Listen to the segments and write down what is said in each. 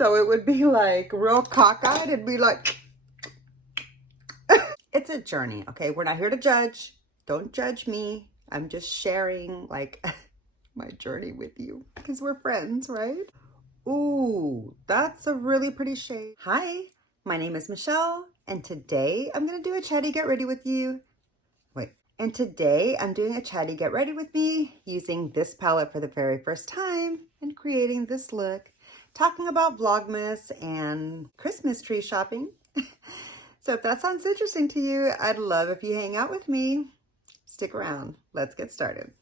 So it would be like real cockeyed. It'd be like, it's a journey, okay? We're not here to judge. Don't judge me. I'm just sharing like my journey with you because we're friends, right? Ooh, that's a really pretty shade. Hi, my name is Michelle, and today I'm gonna do a chatty get ready with you. And today I'm doing a chatty get ready with me using this palette for the very first time and creating this look, talking about Vlogmas and Christmas tree shopping. So if that sounds interesting to you, I'd love if you hang out with me. Stick around. Let's get started.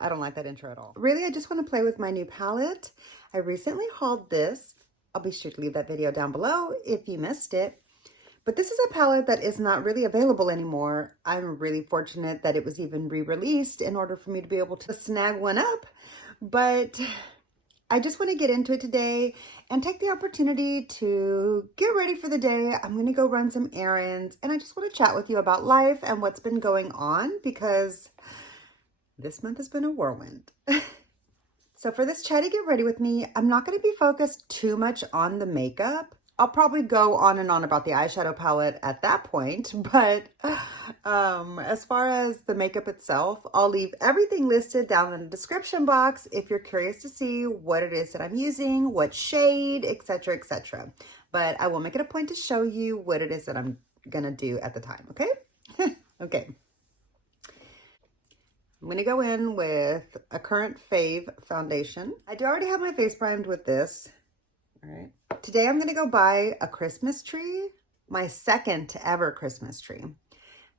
I don't like that intro at all. Really, I just want to play with my new palette. I recently hauled this. I'll be sure to leave that video down below if you missed it. But this is a palette that is not really available anymore. I'm really fortunate that it was even re-released in order for me to be able to snag one up. But I just want to get into it today and take the opportunity to get ready for the day. I'm going to go run some errands, and I just want to chat with you about life and what's been going on because this month has been a whirlwind. So for this chatty get ready with me, I'm not going to be focused too much on the makeup. I'll probably go on and on about the eyeshadow palette at that point, but as far as the makeup itself, I'll leave everything listed down in the description box if you're curious to see what it is that I'm using, what shade, etc., etc. But I will make it a point to show you what it is that I'm gonna do at the time, okay? Okay. I'm gonna go in with a current fave foundation. I do already have my face primed with this. All right. Today I'm going to go buy a Christmas tree, my second ever Christmas tree.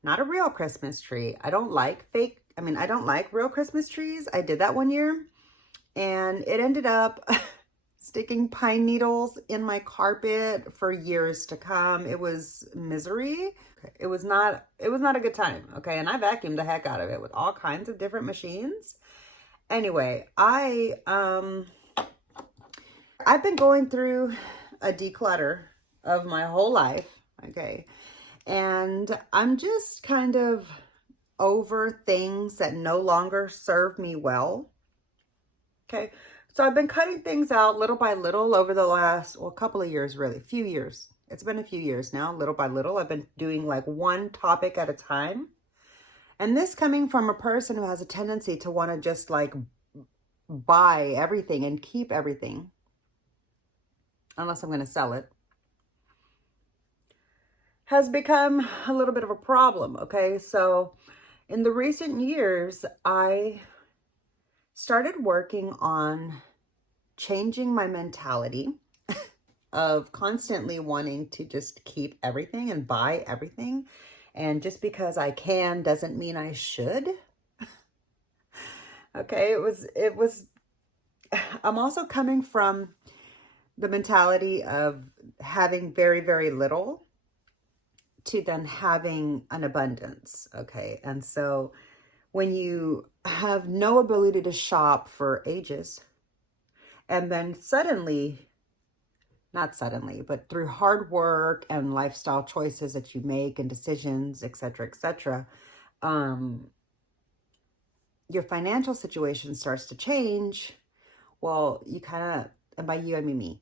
Not a real Christmas tree. I don't like I don't like real Christmas trees. I did that one year and it ended up sticking pine needles in my carpet for years to come. It was misery. It was not a good time. Okay. And I vacuumed the heck out of it with all kinds of different machines. Anyway, I've been going through a declutter of my whole life, okay? And I'm just kind of over things that no longer serve me well, okay? So I've been cutting things out little by little over the last, well, couple of years, really, few years. It's been a few years now, little by little. I've been doing like one topic at a time. And this coming from a person who has a tendency to want to just like buy everything and keep everything, unless I'm going to sell it, has become a little bit of a problem, okay? So in the recent years, I started working on changing my mentality of constantly wanting to just keep everything and buy everything. And just because I can doesn't mean I should. Okay, I'm also coming from the mentality of having very, very little to then having an abundance, okay? And so when you have no ability to shop for ages, and then suddenly, not suddenly, but through hard work and lifestyle choices that you make and decisions, etc., your financial situation starts to change. Well, you kind of, and by you, I mean me,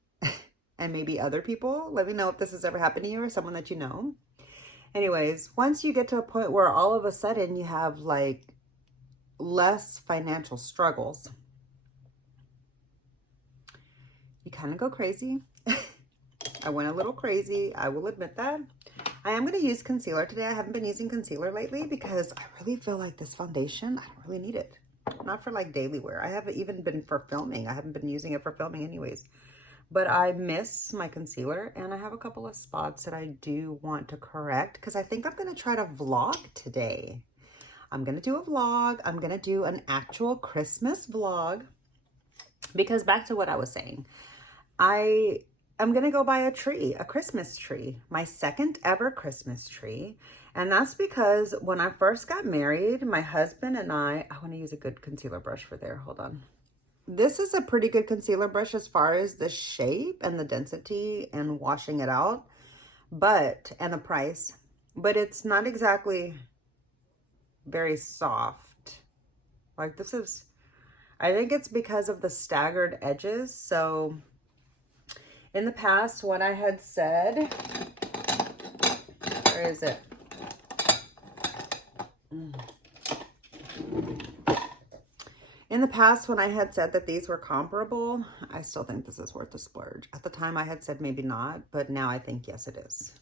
and maybe other people. Let me know if this has ever happened to you or someone that you know. Anyways, once you get to a point where all of a sudden you have like less financial struggles, you kind of go crazy. I went a little crazy. I will admit that. I am going to use concealer today. I haven't been using concealer lately because I really feel like this foundation, I don't really need it. Not for like daily wear. I haven't even been for filming. I haven't been using it for filming anyways. But I miss my concealer and I have a couple of spots that I do want to correct because I think I'm going to try to vlog today. I'm going to do a vlog. I'm going to do an actual Christmas vlog because back to what I was saying, I'm going to go buy a tree, a Christmas tree, my second ever Christmas tree. And that's because when I first got married, my husband and I want to use a good concealer brush for there. Hold on. This is a pretty good concealer brush as far as the shape and the density and washing it out, and the price, but it's not exactly very soft. Like this is, I think it's because of the staggered edges. So In the past, when I had said, where is it? In the past, when I had said that these were comparable, I still think this is worth a splurge. At the time, I had said maybe not, but now I think yes, it is.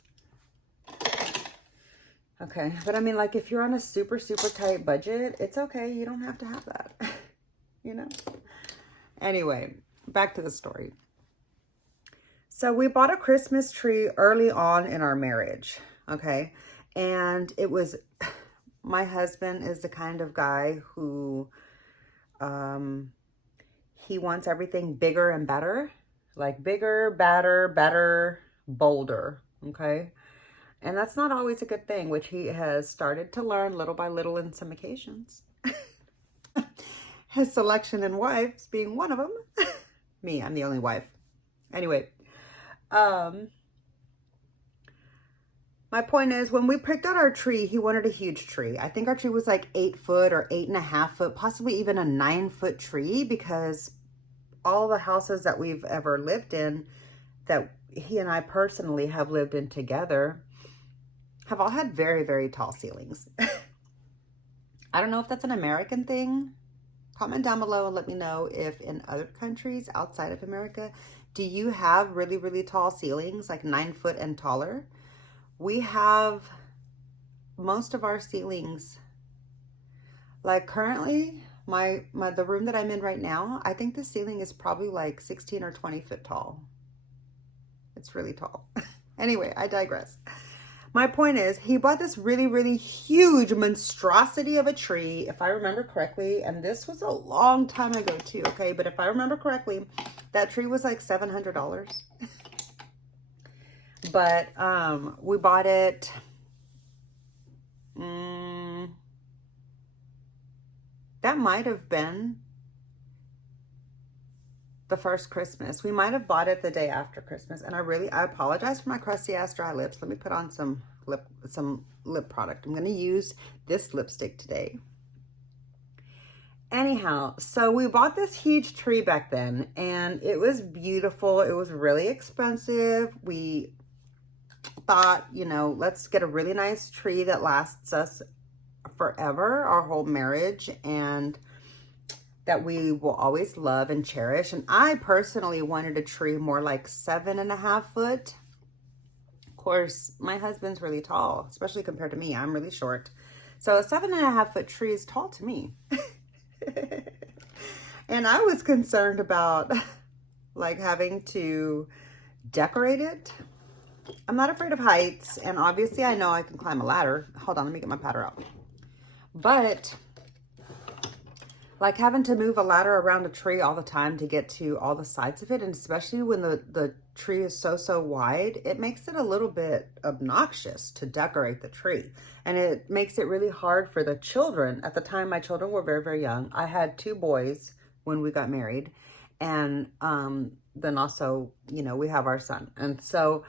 Okay, but I mean, like, if you're on a super, super tight budget, it's okay. You don't have to have that, you know? Anyway, back to the story. So we bought a Christmas tree early on in our marriage, okay? And it was, my husband is the kind of guy who, he wants everything bigger and better, like bigger, better, bolder, okay? And that's not always a good thing, which he has started to learn little by little in some occasions. His selection in wives being one of them. Me, I'm the only wife. Anyway, my point is, when we picked out our tree, he wanted a huge tree. I think our tree was like 8 foot or 8.5 foot, possibly even a 9-foot tree, because all the houses that we've ever lived in, that he and I personally have lived in together, have all had very, very tall ceilings. I don't know if that's an American thing. Comment down below and let me know if in other countries outside of America, do you have really, really tall ceilings, like 9 foot and taller? We have most of our ceilings, like currently, the room that I'm in right now, I think the ceiling is probably like 16 or 20 foot tall. It's really tall. Anyway, I digress. My point is, he bought this really, really huge monstrosity of a tree, if I remember correctly, and this was a long time ago too, okay? But if I remember correctly, that tree was like $700. But we bought it, that might have been the first Christmas. We might have bought it the day after Christmas. And I apologize for my crusty ass dry lips. Let me put on some lip product. I'm going to use this lipstick today. Anyhow, so we bought this huge tree back then, and it was beautiful. It was really expensive. We thought, you know, let's get a really nice tree that lasts us forever, our whole marriage, and that we will always love and cherish. And I personally wanted a tree more like 7.5 foot. Of course, my husband's really tall, especially compared to me. I'm really short. So a 7.5 foot tree is tall to me. And I was concerned about like having to decorate it. I'm not afraid of heights, and obviously I know I can climb a ladder. Hold on, let me get my powder out. But like having to move a ladder around a tree all the time to get to all the sides of it, and especially when the tree is so wide, it makes it a little bit obnoxious to decorate the tree. And it makes it really hard for the children. At the time, my children were very, very young. I had 2 boys when we got married. And then also, you know, we have our son. And so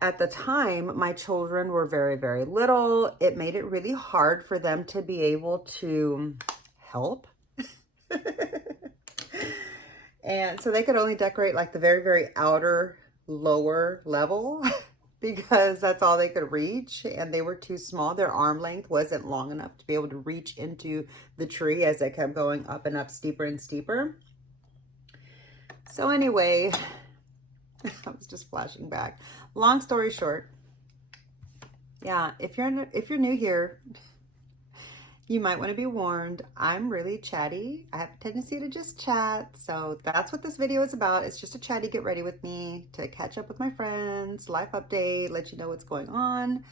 at the time, my children were very, very little. It made it really hard for them to be able to help. And so they could only decorate like the very, very outer lower level because that's all they could reach, and they were too small. Their arm length wasn't long enough to be able to reach into the tree as it kept going up and up, steeper and steeper. So anyway, I was just flashing back. Long story short, yeah, if you're new here, you might want to be warned. I'm really chatty. I have a tendency to just chat. So that's what this video is about. It's just a chatty get ready with me to catch up with my friends, life update, let you know what's going on.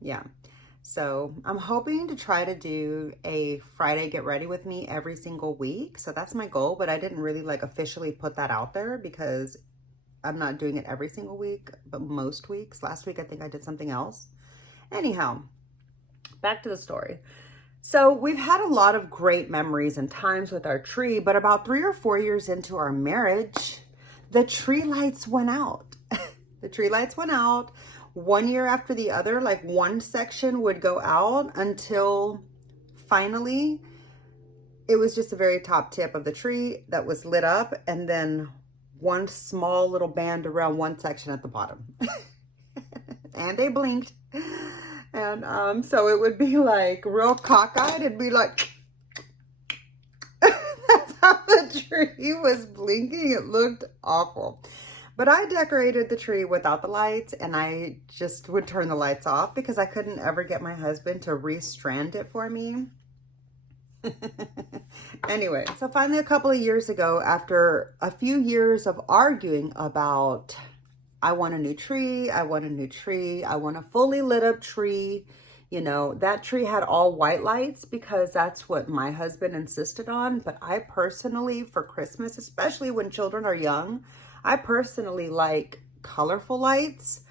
Yeah. So I'm hoping to try to do a Friday get ready with me every single week. So that's my goal, but I didn't really like officially put that out there because I'm not doing it every single week, but most weeks. Last week, I think I did something else. Anyhow, back to the story. So we've had a lot of great memories and times with our tree, but about 3 or 4 years into our marriage, the tree lights went out. The tree lights went out 1 year after the other. Like one section would go out until finally it was just the very top tip of the tree that was lit up, and then one small little band around one section at the bottom. And they blinked. And so it would be like real cockeyed. It'd be like, that's how the tree was blinking. It looked awful. But I decorated the tree without the lights, and I just would turn the lights off because I couldn't ever get my husband to restrand it for me. Anyway, so finally a couple of years ago, after a few years of arguing about, I want a new tree, I want a new tree, I want a fully lit up tree. You know, that tree had all white lights because that's what my husband insisted on. But I personally, for Christmas, especially when children are young, I personally like colorful lights.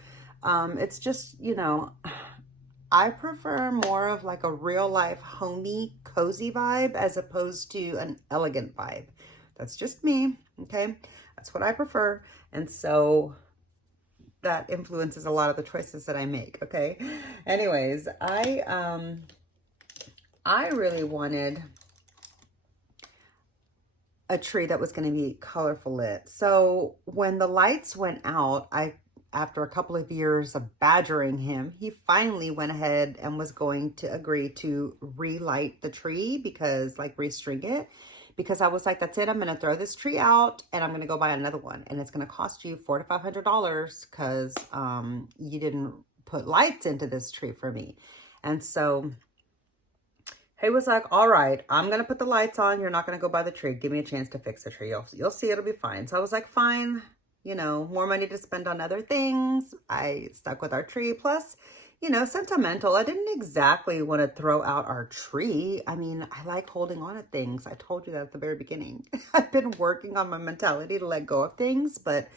It's just, you know, I prefer more of like a real life homey, cozy vibe as opposed to an elegant vibe. That's just me, okay? That's what I prefer. And so that influences a lot of the choices that I make, okay? Anyways, I really wanted a tree that was going to be colorful lit. So when the lights went out, after a couple of years of badgering him, he finally went ahead and was going to agree to relight the tree because, like, restring it. Because I was like, that's it, I'm going to throw this tree out and I'm going to go buy another one. And it's going to cost you $400 to $500 because you didn't put lights into this tree for me. And so he was like, all right, I'm going to put the lights on. You're not going to go buy the tree. Give me a chance to fix the tree. You'll see, it'll be fine. So I was like, fine. You know, more money to spend on other things. I stuck with our tree. Plus, you know, sentimental. I didn't exactly want to throw out our tree. I mean, I like holding on to things. I told you that at the very beginning. I've been working on my mentality to let go of things, but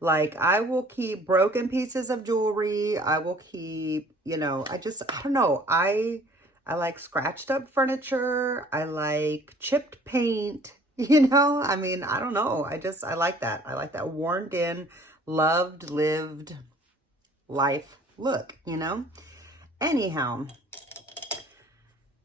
like I will keep broken pieces of jewelry. I will keep, you know, I don't know. I like scratched up furniture. I like chipped paint, you know? I mean, I don't know. I like that. I like that worn in, loved, lived life look, you know? Anyhow,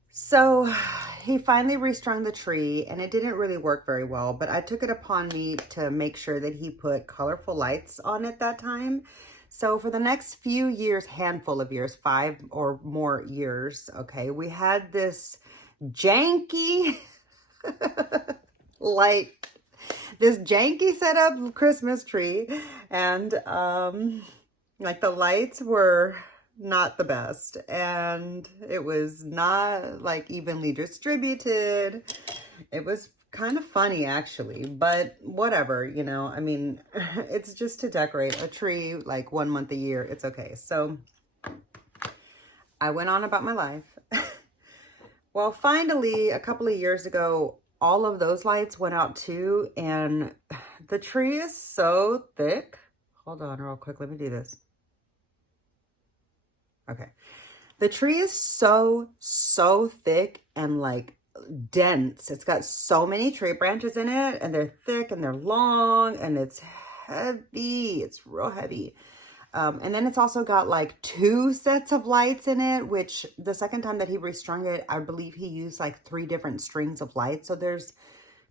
so he finally restrung the tree and it didn't really work very well, but I took it upon me to make sure that he put colorful lights on it that time. So for the next few years, handful of years, 5 or more years, okay, we had this janky light, this janky setup Christmas tree, and like the lights were not the best, and it was not like evenly distributed. It was kind of funny actually, but whatever, you know, I mean, it's just to decorate a tree like 1 month a year. It's okay. So I went on about my life. Well, finally, a couple of years ago, all of those lights went out too, and the tree is so thick. Hold on real quick. Let me do this. Okay. The tree is so thick and like dense. It's got so many tree branches in it, and they're thick and they're long and it's heavy. It's real heavy. And then it's also got like 2 sets of lights in it, which the second time that he restrung it, I believe he used like 3 different strings of lights. So there's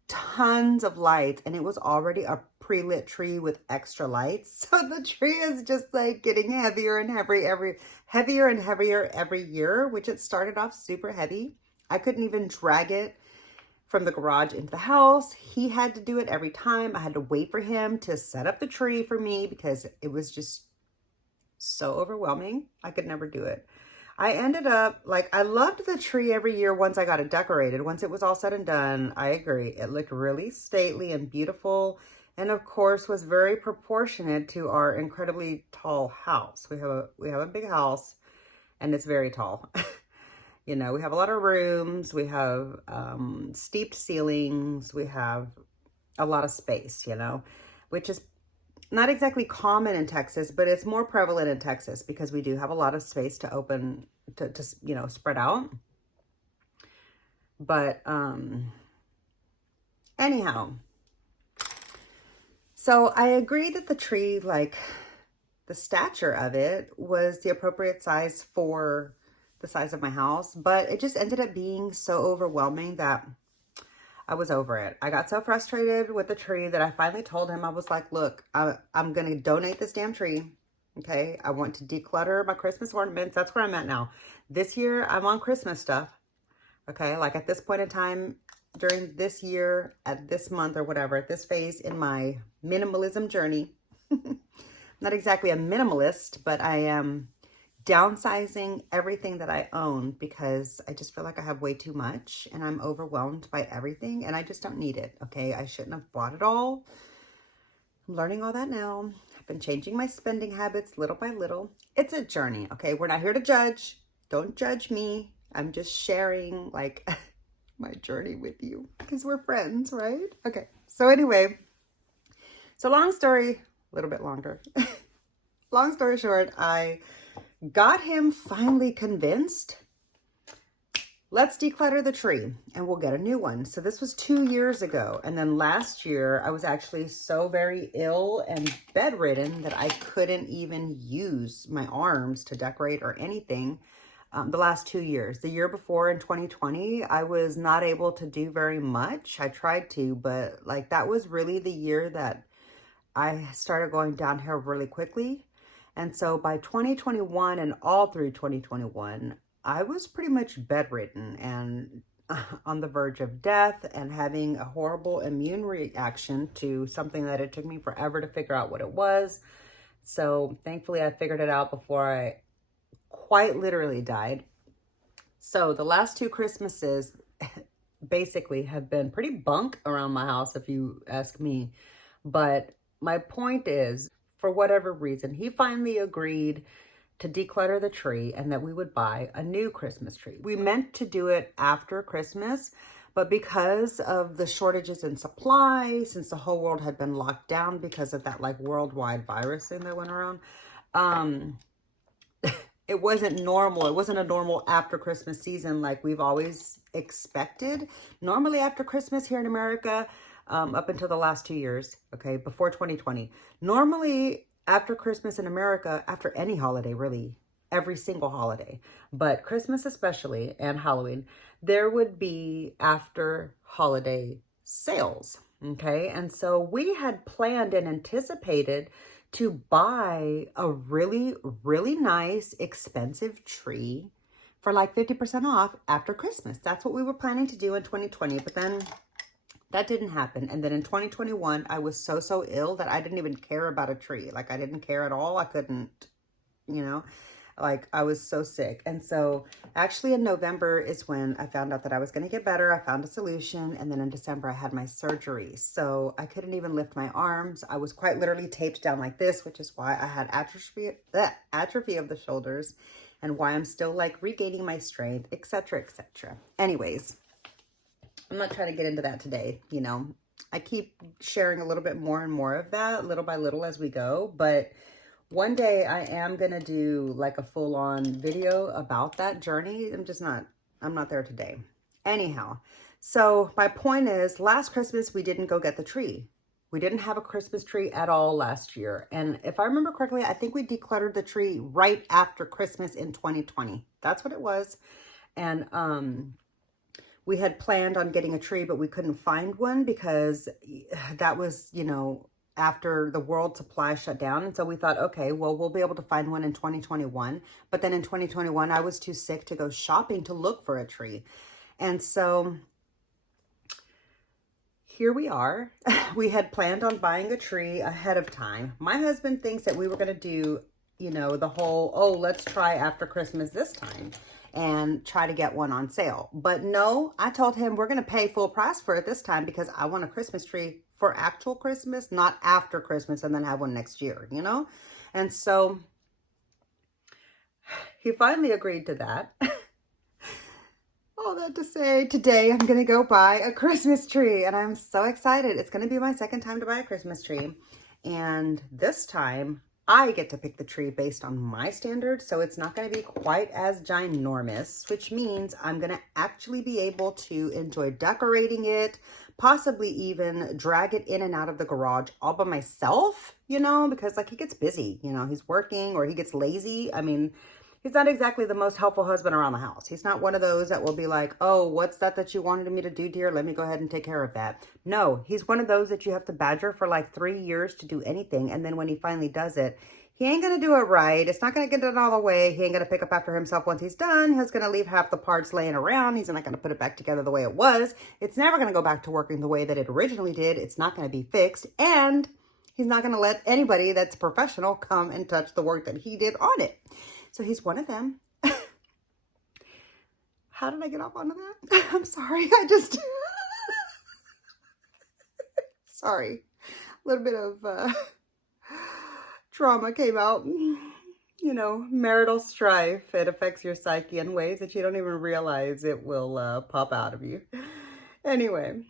tons of lights, and it was already a pre-lit tree with extra lights. So the tree is just like getting heavier and heavier every year, which it started off super heavy. I couldn't even drag it from the garage into the house. He had to do it every time. I had to wait for him to set up the tree for me because it was just so overwhelming. I could never do it. I ended up, like, I loved the tree every year once I got it decorated. Once it was all said and done, I agree. It looked really stately and beautiful, and of course was very proportionate to our incredibly tall house. We have a big house, and it's very tall. You know, we have a lot of rooms. We have steeped ceilings. We have a lot of space, you know, which is not exactly common in Texas, but it's more prevalent in Texas because we do have a lot of space to open, to you know, spread out. But anyhow, so I agree that the tree, like the stature of it was the appropriate size for the size of my house, but it just ended up being so overwhelming that I was over it. I got so frustrated with the tree that I finally told him, I was like, look, I'm going to donate this damn tree. Okay. I want to declutter my Christmas ornaments. That's where I'm at now. This year, I'm on Christmas stuff. Okay. Like at this point in time, during this year, at this month or whatever, at this phase in my minimalism journey, not exactly a minimalist, but I am downsizing everything that I own because I just feel like I have way too much and I'm overwhelmed by everything and I just don't need it. Okay. I shouldn't have bought it all. I'm learning all that now. I've been changing my spending habits little by little. It's a journey. Okay. We're not here to judge. Don't judge me. I'm just sharing like my journey with you because we're friends, right? Okay. So anyway, so long story, a little bit longer. Long story short, I got him finally convinced. Let's declutter the tree and we'll get a new one. So this was 2 years ago. And then last year, I was actually so very ill and bedridden that I couldn't even use my arms to decorate or anything. The last 2 years. The year before in 2020, I was not able to do very much. I tried to, but like that was really the year that I started going downhill really quickly. And so by 2021 and all through 2021, I was pretty much bedridden and on the verge of death and having a horrible immune reaction to something that it took me forever to figure out what it was. So thankfully I figured it out before I quite literally died. So the last 2 Christmases basically have been pretty bunk around my house, if you ask me. But my point is, for whatever reason, he finally agreed to declutter the tree and that we would buy a new Christmas tree. We meant to do it after Christmas, but because of the shortages in supply, since the whole world had been locked down because of that like worldwide virus thing that went around, it wasn't normal. It wasn't a normal after Christmas season like we've always expected. Normally after Christmas here in America, up until the last 2 years, okay, before 2020, normally after Christmas in America, after any holiday, really, every single holiday, but Christmas especially and Halloween, there would be after holiday sales, okay? And so we had planned and anticipated to buy a really, really nice, expensive tree for like 50% off after Christmas. That's what we were planning to do in 2020, but then that didn't happen. And then in 2021, I was so ill that I didn't even care about a tree. Like I didn't care at all. I couldn't, you know, like I was so sick. And so actually in November is when I found out that I was going to get better. I found a solution. And then in December, I had my surgery. So I couldn't even lift my arms. I was quite literally taped down like this, which is why I had atrophy of the shoulders and why I'm still like regaining my strength, etc., etc. Anyways, I'm not trying to get into that today. You know, I keep sharing a little bit more and more of that little by little as we go. But one day I am going to do like a full on video about that journey. I'm not there today. Anyhow, so my point is last Christmas, we didn't go get the tree. We didn't have a Christmas tree at all last year. And if I remember correctly, I think we decluttered the tree right after Christmas in 2020. That's what it was. And, we had planned on getting a tree, but we couldn't find one because that was, you know, after the world supply shut down. And so we thought, okay, well, we'll be able to find one in 2021. But then in 2021, I was too sick to go shopping to look for a tree. And so here we are. We had planned on buying a tree ahead of time. My husband thinks that we were going to do, you know, the whole, oh, let's try after Christmas this time and try to get one on sale. But no, I told him we're going to pay full price for it this time because I want a Christmas tree for actual Christmas, not after Christmas and then have one next year, you know? And so he finally agreed to that. All that to say, today I'm going to go buy a Christmas tree and I'm so excited. It's going to be my second time to buy a Christmas tree. And this time I get to pick the tree based on my standards, so it's not going to be quite as ginormous, which means I'm going to actually be able to enjoy decorating it, possibly even drag it in and out of the garage all by myself, you know, because like he gets busy, you know, he's working or he gets lazy. I mean, He's not exactly the most helpful husband around the house. He's not one of those that will be like, oh, what's that you wanted me to do, dear? Let me go ahead and take care of that. No, he's one of those that you have to badger for like 3 years to do anything. And then when he finally does it, he ain't going to do it right. It's not going to get it all the way. He ain't going to pick up after himself once he's done. He's going to leave half the parts laying around. He's not going to put it back together the way it was. It's never going to go back to working the way that it originally did. It's not going to be fixed. And he's not going to let anybody that's professional come and touch the work that he did on it. So he's one of them. How did I get off onto that? I'm sorry. Sorry. A little bit of trauma came out. You know, marital strife. It affects your psyche in ways that you don't even realize it will pop out of you. Anyway.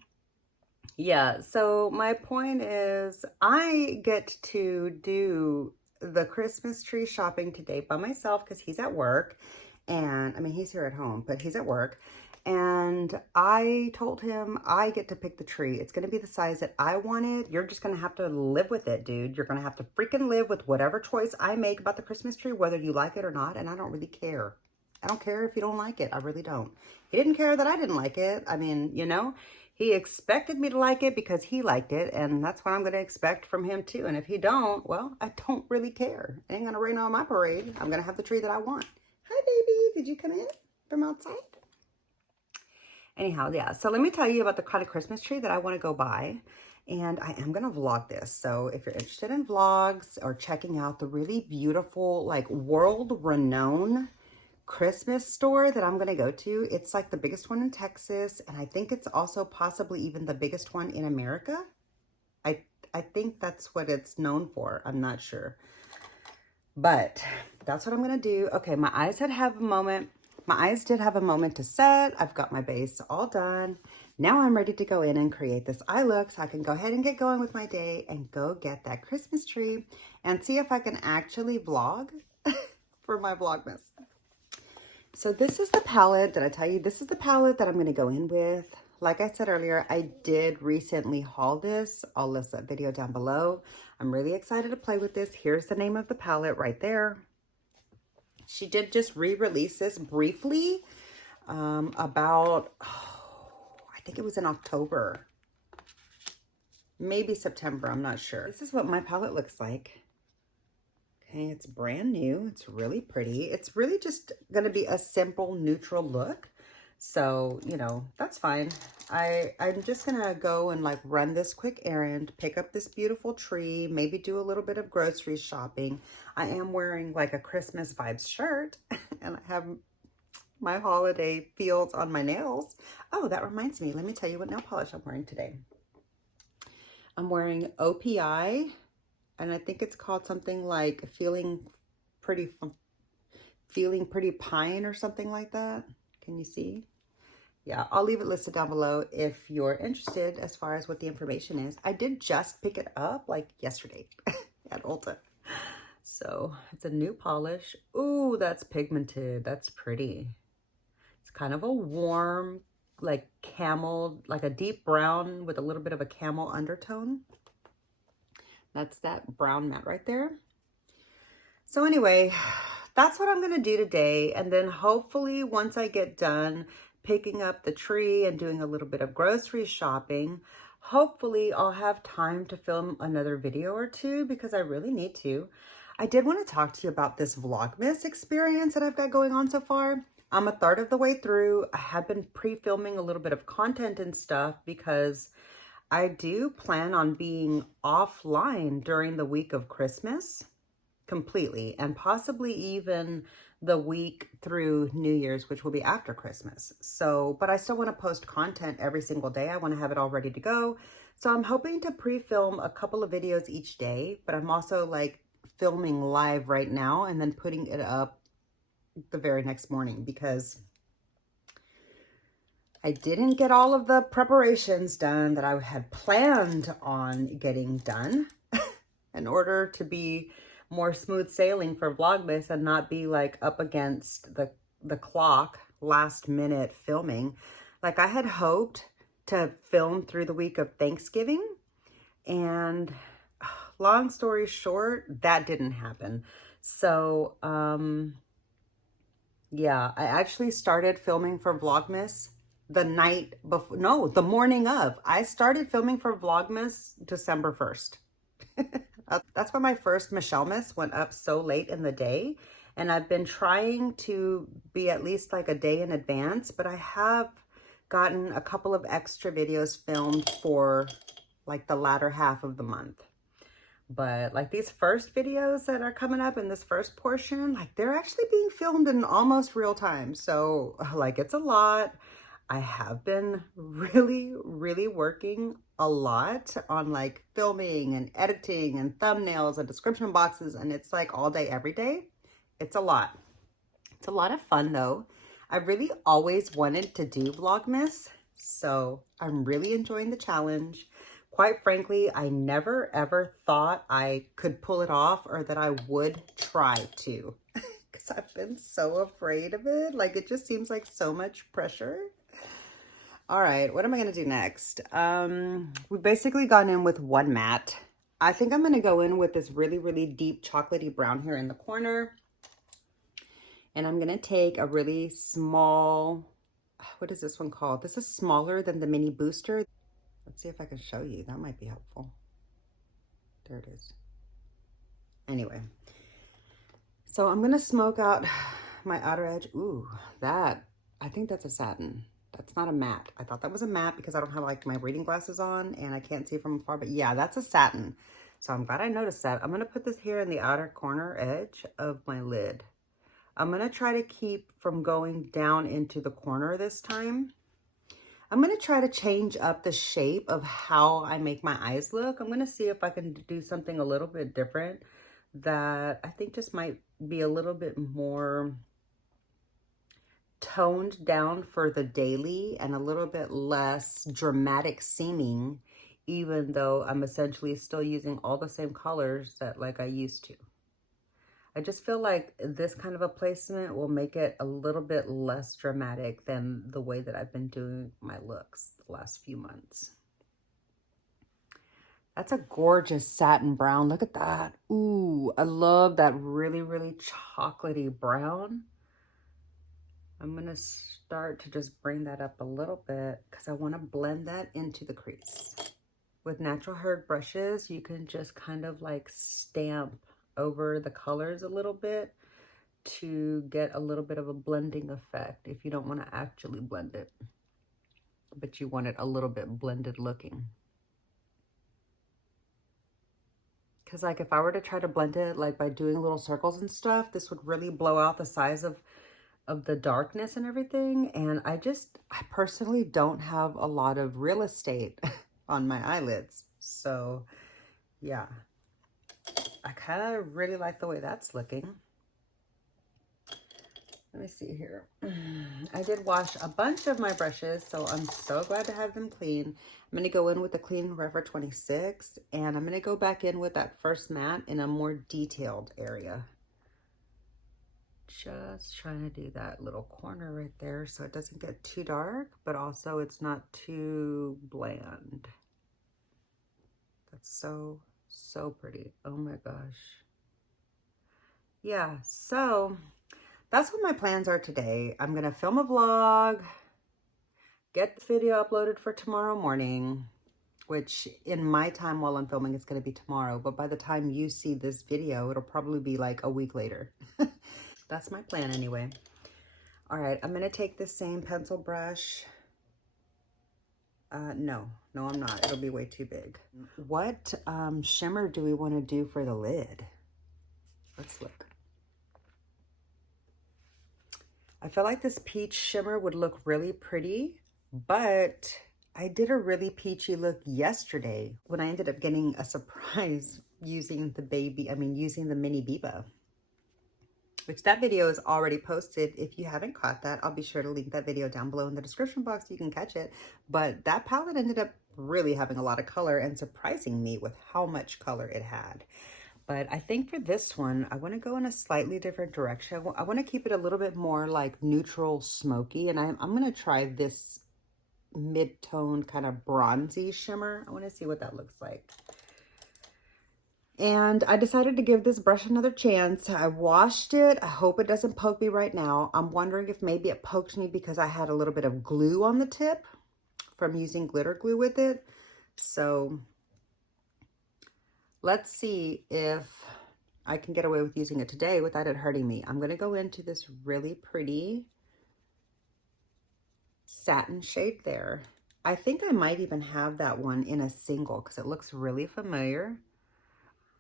Yeah, so my point is I get to do the Christmas tree shopping today by myself because he's at work. And I mean, he's here at home, but he's at work. And I told him I get to pick the tree. It's going to be the size that I wanted. You're just going to have to live with it, dude. You're going to have to freaking live with whatever choice I make about the Christmas tree, whether you like it or not. And I don't really care. I don't care if you don't like it. I really don't. He didn't care that I didn't like it. I mean, you know, he expected me to like it because he liked it. And that's what I'm going to expect from him too. And if he don't, well, I don't really care. It ain't going to rain on my parade. I'm going to have the tree that I want. Hi, baby. Did you come in from outside? Anyhow, yeah. So let me tell you about the kind of Christmas tree that I want to go buy. And I am going to vlog this. So if you're interested in vlogs or checking out the really beautiful, like world-renowned Christmas store that I'm going to go to, it's like the biggest one in Texas. And I think it's also possibly even the biggest one in America. I think that's what it's known for. I'm not sure. But that's what I'm going to do. Okay, my eyes did have a moment. My eyes did have a moment to set. I've got my base all done. Now I'm ready to go in and create this eye look so I can go ahead and get going with my day and go get that Christmas tree and see if I can actually vlog for my Vlogmas. So this is the palette. Did I tell you? This is the palette that I'm going to go in with. Like I said earlier, I did recently haul this. I'll list that video down below. I'm really excited to play with this. Here's the name of the palette right there. She did just re-release this briefly about, I think it was in October. Maybe September, I'm not sure. This is what my palette looks like. Okay, it's brand new. It's really pretty. It's really just going to be a simple neutral look. So, you know, that's fine. I'm just going to go and like run this quick errand, pick up this beautiful tree, maybe do a little bit of grocery shopping. I am wearing like a Christmas vibes shirt and I have my holiday feels on my nails. Oh, that reminds me. Let me tell you what nail polish I'm wearing today. I'm wearing OPI and I think it's called something like Feeling Pretty Pine or something like that. Can you see? Yeah, I'll leave it listed down below if you're interested as far as what the information is. I did just pick it up like yesterday at Ulta. So it's a new polish. Ooh, that's pigmented. That's pretty. It's kind of a warm, like camel, like a deep brown with a little bit of a camel undertone. That's that brown matte right there. So anyway, that's what I'm going to do today. And then hopefully once I get done picking up the tree and doing a little bit of grocery shopping, hopefully I'll have time to film another video or two because I really need to. I did want to talk to you about this Vlogmas experience that I've got going on so far. I'm a third of the way through. I have been pre-filming a little bit of content and stuff because I do plan on being offline during the week of Christmas completely, and possibly even the week through New Year's, which will be after Christmas. So, but I still want to post content every single day. I want to have it all ready to go. So I'm hoping to pre-film a couple of videos each day, but I'm also like filming live right now and then putting it up the very next morning because I didn't get all of the preparations done that I had planned on getting done in order to be more smooth sailing for Vlogmas and not be like up against the clock last minute filming. Like I had hoped to film through the week of Thanksgiving, and long story short, that didn't happen. So Yeah, I actually started filming for Vlogmas the night before, no, the morning of. I started filming for Vlogmas December 1st. That's why my first Michellemas went up so late in the day. And I've been trying to be at least like a day in advance, but I have gotten a couple of extra videos filmed for like the latter half of the month. But like these first videos that are coming up in this first portion, like they're actually being filmed in almost real time. So like it's a lot. I have been really working a lot on like filming and editing and thumbnails and description boxes. And it's like all day, every day. It's a lot. It's a lot of fun though. I really always wanted to do Vlogmas. So I'm really enjoying the challenge. Quite frankly, I never ever thought I could pull it off or that I would try to because I've been so afraid of it. Like it just seems like so much pressure. All right, what am I gonna do next? We've basically gone in with one matte. I think I'm gonna go in with this really deep chocolatey brown here in the corner. And I'm gonna take a really small, what is this one called? This is smaller than the mini booster. Let's see if I can show you. That might be helpful. There it is. Anyway, so I'm gonna smoke out my outer edge. Ooh, that, I think that's a satin. That's not a matte. I thought that was a matte because I don't have like my reading glasses on and I can't see from afar, but yeah, that's a satin. So I'm glad I noticed that. I'm gonna put this here in the outer corner edge of my lid. I'm gonna try to keep from going down into the corner this time. I'm gonna try to change up the shape of how I make my eyes look. I'm gonna see if I can do something a little bit different that I think just might be a little bit more toned down for the daily and a little bit less dramatic seeming, even though I'm essentially still using all the same colors that like I used to. I just feel like this kind of a placement will make it a little bit less dramatic than the way that I've been doing my looks the last few months. That's a gorgeous satin brown. Look at that. Ooh, I love that really chocolatey brown. I'm gonna start to just bring that up a little bit because I want to blend that into the crease. With natural hair brushes, you can just kind of like stamp over the colors a little bit to get a little bit of a blending effect if you don't want to actually blend it, but you want it a little bit blended looking. Because like if I were to try to blend it like by doing little circles and stuff, this would really blow out the size of the darkness and everything. And I personally don't have a lot of real estate on my eyelids. So yeah, I kind of really like the way that's looking. Let me see here. I did wash a bunch of my brushes, so I'm so glad to have them clean. I'm going to go in with the Clean Forever 26, and I'm going to go back in with that first matte in a more detailed area. Just trying to do that little corner right there so it doesn't get too dark, but also it's not too bland. That's so pretty. Oh my gosh. Yeah, so that's what my plans are today. I'm gonna film a vlog, get the video uploaded for tomorrow morning, which in my time while I'm filming, it's gonna be tomorrow. But by the time you see this video, it'll probably be like a week later. That's my plan anyway. All right, I'm gonna take this same pencil brush. No, I'm not. It'll be way too big. What shimmer do we wanna do for the lid? Let's look. I feel like this peach shimmer would look really pretty, but I did a really peachy look yesterday when I ended up getting a surprise using using the mini Biba, which that video is already posted. If you haven't caught that, I'll be sure to link that video down below in the description box so you can catch it. But that palette ended up really having a lot of color and surprising me with how much color it had. But I think for this one, I want to go in a slightly different direction. I want to keep it a little bit more like neutral smoky. And I'm going to try this mid-tone kind of bronzy shimmer. I want to see what that looks like. And I decided to give this brush another chance. I washed it. I hope it doesn't poke me right now. I'm wondering if maybe it poked me because I had a little bit of glue on the tip from using glitter glue with it. So let's see if I can get away with using it today without it hurting me. I'm going to go into this really pretty satin shade there. I think I might even have that one in a single because it looks really familiar.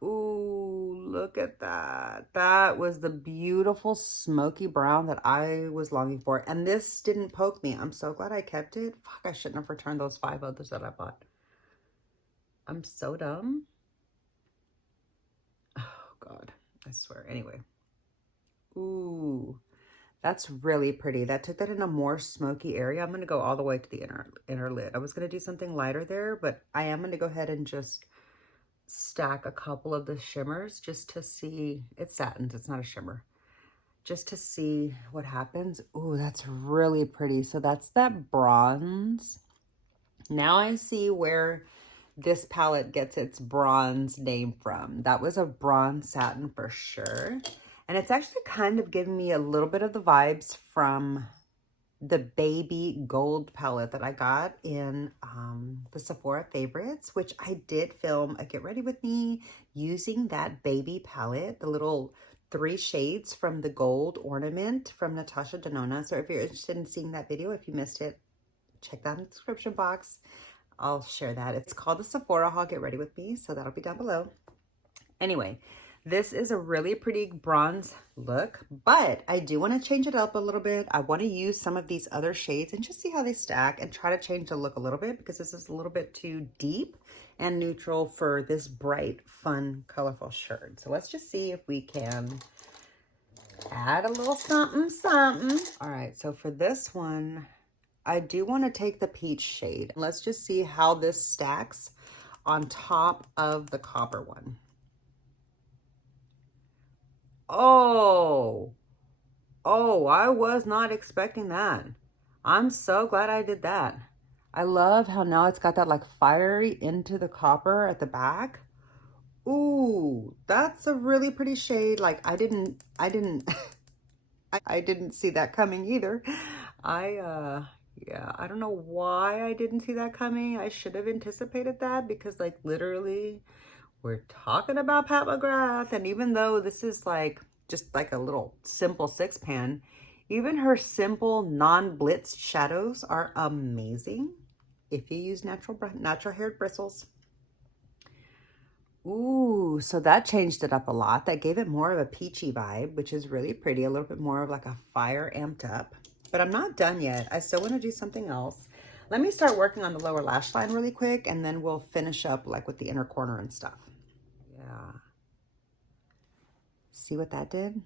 Ooh, look at that. That was the beautiful smoky brown that I was longing for. And this didn't poke me. I'm so glad I kept it. Fuck, I shouldn't have returned those 5 others that I bought. I'm so dumb. Oh, God. I swear. Anyway. Ooh, that's really pretty. That took that in a more smoky area. I'm going to go all the way to the inner lid. I was going to do something lighter there, but I am going to go ahead and just stack a couple of the shimmers just to see. It's satin, it's not a shimmer, just to see what happens. Ooh, that's really pretty. So that's that bronze. Now I see where this palette gets its bronze name from. That was a bronze satin for sure. And it's actually kind of giving me a little bit of the vibes from the baby gold palette that I got in the Sephora favorites, which I did film a get ready with me using that baby palette, the little 3 shades from the gold ornament from Natasha Denona. So if you're interested in seeing that video, if you missed it, check that in the description box. I'll share that. It's called the Sephora haul get ready with me, so that'll be down below. Anyway, this is a really pretty bronze look, but I do want to change it up a little bit. I want to use some of these other shades and just see how they stack and try to change the look a little bit because this is a little bit too deep and neutral for this bright, fun, colorful shirt. So let's just see if we can add a little something, something. All right, so for this one, I do want to take the peach shade. Let's just see how this stacks on top of the copper one. Oh, I was not expecting that. I'm so glad I did that. I love how now it's got that like fiery into the copper at the back. Ooh, that's a really pretty shade. Like I didn't I didn't see that coming either. Yeah, I don't know why I didn't see that coming. I should have anticipated that because like literally we're talking about Pat McGrath, and even though this is like just like a little simple 6-pan, even her simple non-blitzed shadows are amazing if you use natural haired bristles. Ooh, so that changed it up a lot. That gave it more of a peachy vibe, which is really pretty, a little bit more of like a fire amped up. But I'm not done yet. I still want to do something else. Let me start working on the lower lash line really quick, and then we'll finish up like with the inner corner and stuff. Yeah. See what that did?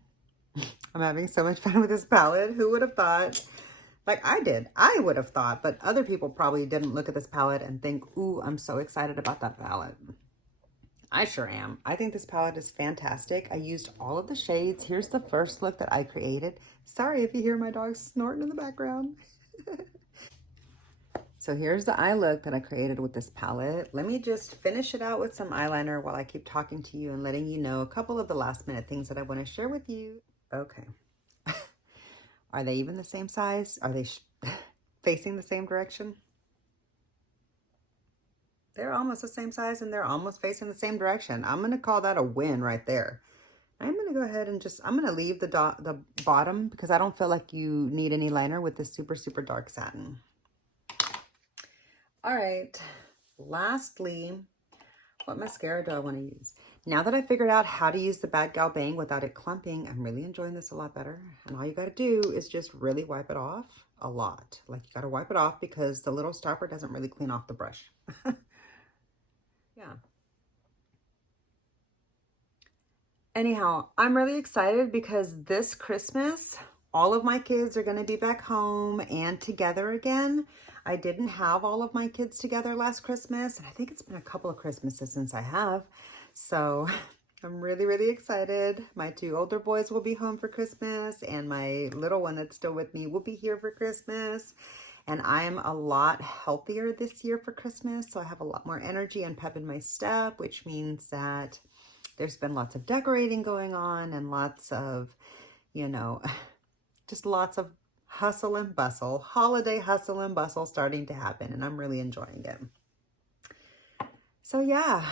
I'm having so much fun with this palette. Who would have thought? Like I did. I would have thought, but other people probably didn't look at this palette and think, ooh, I'm so excited about that palette. I sure am. I think this palette is fantastic. I used all of the shades. Here's the first look that I created. Sorry if you hear my dog snorting in the background. So here's the eye look that I created with this palette. Let me just finish it out with some eyeliner while I keep talking to you and letting you know a couple of the last minute things that I want to share with you. Okay. Are they even the same size? Are they facing the same direction? They're almost the same size and they're almost facing the same direction. I'm going to call that a win right there. I'm going to go ahead and I'm going to leave the bottom because I don't feel like you need any liner with this super, super dark satin. All right, lastly, what mascara do I want to use? Now that I figured out how to use the Bad Gal Bang without it clumping, I'm really enjoying this a lot better. And all you got to do is just really wipe it off a lot. Like you got to wipe it off because the little stopper doesn't really clean off the brush. Yeah. Anyhow, I'm really excited because this Christmas, all of my kids are going to be back home and together again. I didn't have all of my kids together last Christmas, and I think it's been a couple of Christmases since I have. So I'm really, really excited. My 2 older boys will be home for Christmas, and my little one that's still with me will be here for Christmas. And I'm a lot healthier this year for Christmas, so I have a lot more energy and pep in my step, which means that there's been lots of decorating going on and lots of, you know, just lots of hustle and bustle, holiday hustle and bustle starting to happen, and I'm really enjoying it. So yeah,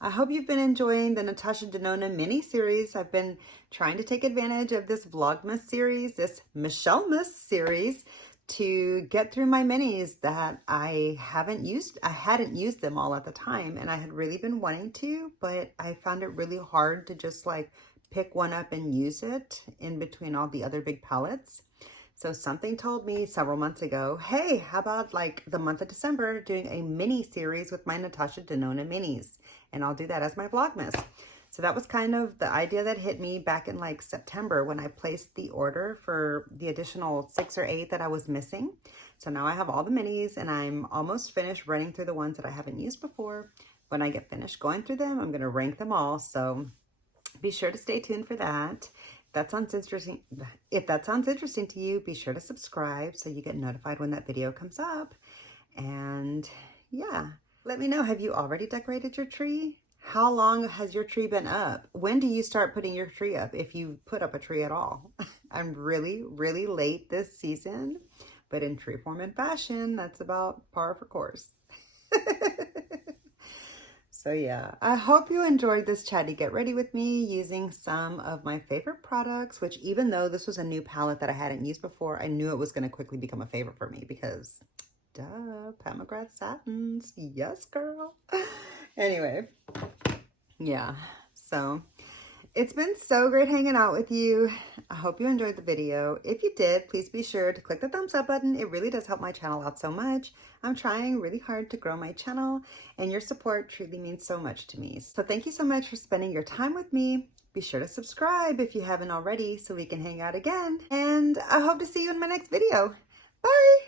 I hope you've been enjoying the Natasha Denona mini-series. I've been trying to take advantage of this Vlogmas series, this Michellemas series, to get through my minis that I hadn't used them all at the time, and I had really been wanting to, but I found it really hard to just like pick one up and use it in between all the other big palettes. So something told me several months ago, hey, how about like the month of December doing a mini series with my Natasha Denona minis? And I'll do that as my Vlogmas. So that was kind of the idea that hit me back in like September when I placed the order for the additional 6 or 8 that I was missing. So now I have all the minis and I'm almost finished running through the ones that I haven't used before. When I get finished going through them, I'm going to rank them all. So be sure to stay tuned for that. If that sounds interesting to you, be sure to subscribe so you get notified when that video comes up. And yeah, let me know, have you already decorated your tree? How long has your tree been up? When do you start putting your tree up, if you put up a tree at all? I'm really, really late this season, but in tree form and fashion, that's about par for course. So yeah, I hope you enjoyed this chatty get ready with me using some of my favorite products, which even though this was a new palette that I hadn't used before, I knew it was going to quickly become a favorite for me because duh, Pat McGrath satins. Yes, girl. Anyway, yeah, so it's been so great hanging out with you. I hope you enjoyed the video. If you did, please be sure to click the thumbs up button. It really does help my channel out so much. I'm trying really hard to grow my channel, and your support truly means so much to me. So thank you so much for spending your time with me. Be sure to subscribe if you haven't already so we can hang out again. And I hope to see you in my next video. Bye!